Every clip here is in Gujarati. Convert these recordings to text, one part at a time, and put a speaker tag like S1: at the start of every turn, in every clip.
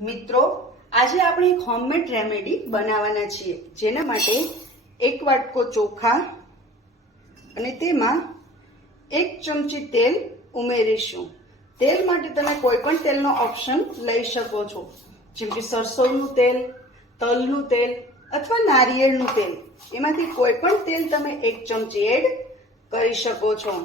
S1: મિત્રો, આજે આપણે એક હોમમેડ રેમેડી બનાવવાના છીએ, જેના માટે એક વાટકો ચોખા અને તેમાં એક ચમચી તેલ ઉમેરીશું. તેલ માટે તમે કોઈ પણ તેલનો ઓપ્શન લઈ શકો છો, જેમ કે સરસોનું તેલ, તલનું તેલ અથવા નારિયેળનું તેલ. એમાંથી કોઈ પણ તેલ તમે એક ચમચી એડ કરી શકો છો.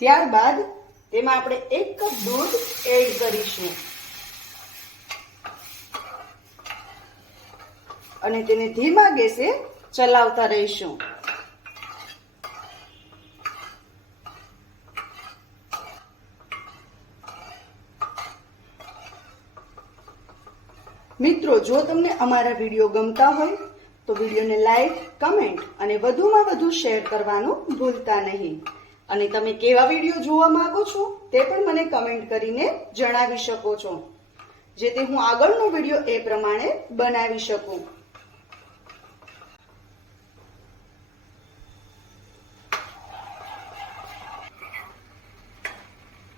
S1: ત્યારબાદ તેમાં આપણે એક કપ દૂધ એડ કરીશું. અને તેને ધીમા ગેસે ચલાવતા રહીશું. મિત્રો, જો તમને અમારા વીડિયો ગમતા હોય, તો વિડીયોને લાઈક, કમેન્ટ અને વધુમાં વધુ શેર કરવાનું ભૂલતા નહીં. અને તમે કેવા વીડિયો જોવા માંગો છો તે પણ મને કમેન્ટ કરીને જણાવી શકો છો. જેથી હું આગળનો વીડિયો એ પ્રમાણે બનાવી શકું.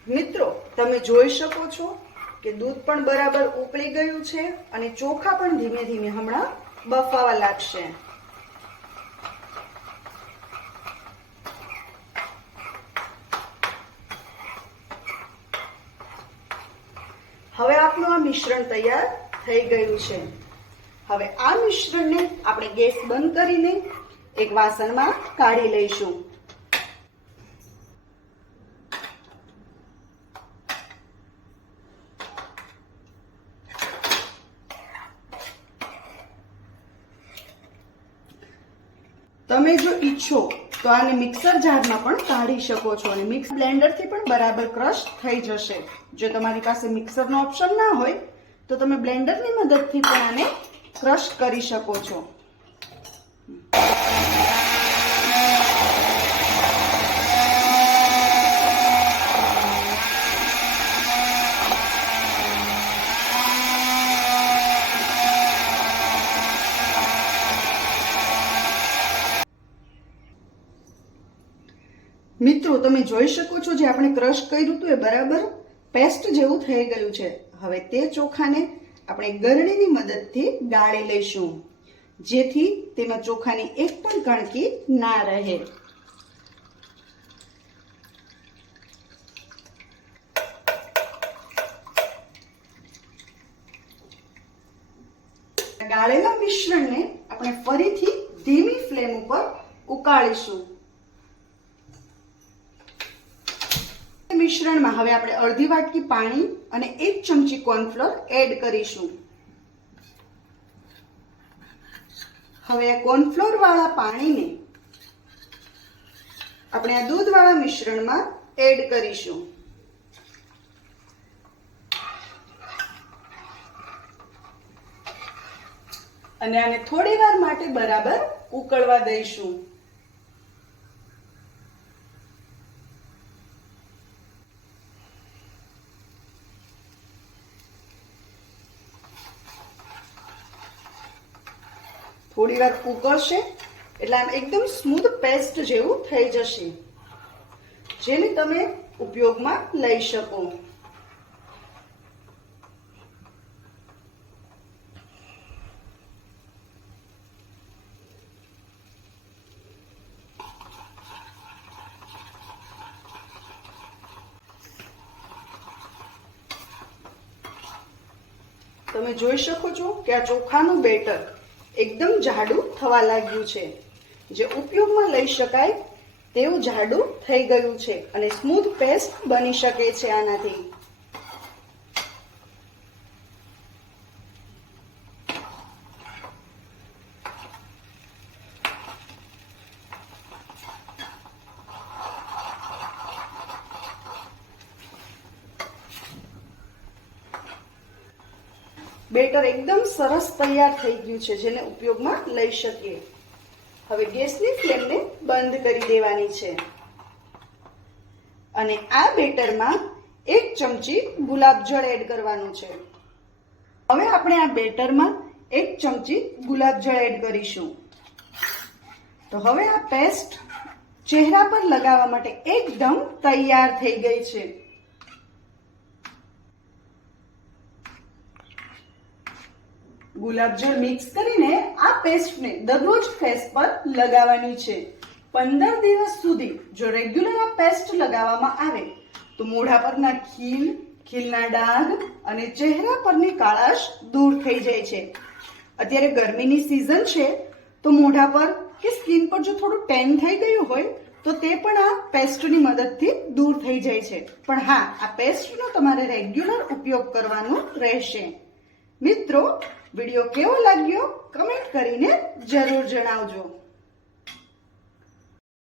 S1: મિત્રો, તમે જોઈ શકો છો કે દૂધ પણ બરાબર ઉકળી ગયું છે અને ચોખા પણ ધીમે ધીમે હમણાં બફાવા લાગશે. હવે આપણું આ મિશ્રણ તૈયાર થઈ ગયું છે. હવે આ મિશ્રણને આપણે ગેસ બંધ કરીને એક વાસણમાં કાઢી લઈશું. તમે જો ઈચ્છો તો આને મિક્સર જારમાં પણ કાઢી શકો છો અને મિક્સ બ્લેન્ડરથી પણ બરાબર ક્રશ થઈ જશે. જો તમારી પાસે મિક્સરનો ઓપ્શન ના હોય, તો તમે બ્લેન્ડરની મદદથી પણ આને ક્રશ કરી શકો છો. મિત્રો, તમે જોઈ શકો છો જે આપણે ક્રશ કર્યું હતું એ બરાબર પેસ્ટ જેવું થઈ ગયું છે. હવે તે ચોખાને આપણે ગરણીની મદદથી ગાળી લઈશું, જેથી તેમાં ચોખાની એક પણ કણકી ના રહે. ગાળેલા મિશ્રણને આપણે ફરીથી ધીમી ફ્લેમ ઉપર ઉકાળીશું. મિશ્રણમાં હવે આપણે અડધી વાટકી પાણી અને એક ચમચી કોર્નફ્લોર એડ કરીશું. હવે કોર્નફ્લોર વાળા પાણીને આપણે આ દૂધ વાળા મિશ્રણમાં એડ કરીશું. અને આને થોડી વાર માટે બરાબર ઉકળવા દઈશું. થોડી વાર ઉકળશે એટલે આમ એકદમ સ્મૂથ પેસ્ટ જેવું થઈ જશે. જેને તમે ઉપયોગમાં લઈ શકો. તમે જોઈ શકો છો કે આ ચોખાનું બેટર એકદમ જાડું થવા લાગ્યું છે. જે ઉપયોગમાં લઈ શકાય તેવું જાડું થઈ ગયું છે અને સ્મૂથ પેસ્ટ બની શકે છે આનાથી. બેટર એકદમ સરસ તૈયાર થઈ ગયું છે, જેને ઉપયોગમાં લઈ શકીએ. હવે ગેસની ફ્લેમને બંધ કરી દેવાની છે. અને આ બેટરમાં એક ચમચી ગુલાબજળ એડ કરવાનું છે. હવે આપણે આ બેટરમાં એક ચમચી ગુલાબજળ એડ કરીશું. તો હવે આ પેસ્ટ ચહેરા પર લગાવવા માટે એકદમ તૈયાર થઈ ગઈ છે. ગુલાબજળ મિક્સ કરીને આ પેસ્ટને દરરોજ ફેસ પર લગાવવાની છે. પંદર દિવસ સુધી જો રેગ્યુલર આ પેસ્ટ લગાવવામાં આવે, તો મોઢા પરના ખીલ, ખીલના ડાઘ અને ચહેરા પરની કાળાશ દૂર થઈ જાય છે. અત્યારે ગરમીની સિઝન છે, તો મોઢા પર કે સ્કિન પર જો થોડું ટેન થઈ ગયું હોય, તો તે પણ આ પેસ્ટની મદદથી દૂર થઈ જાય છે. પણ હા, આ પેસ્ટનો તમારે રેગ્યુલર ઉપયોગ કરવાનો રહેશે. મિત્રો વીડિયો કેવો લાગ્યો? કમેન્ટ કરીને જરૂર જણાવજો.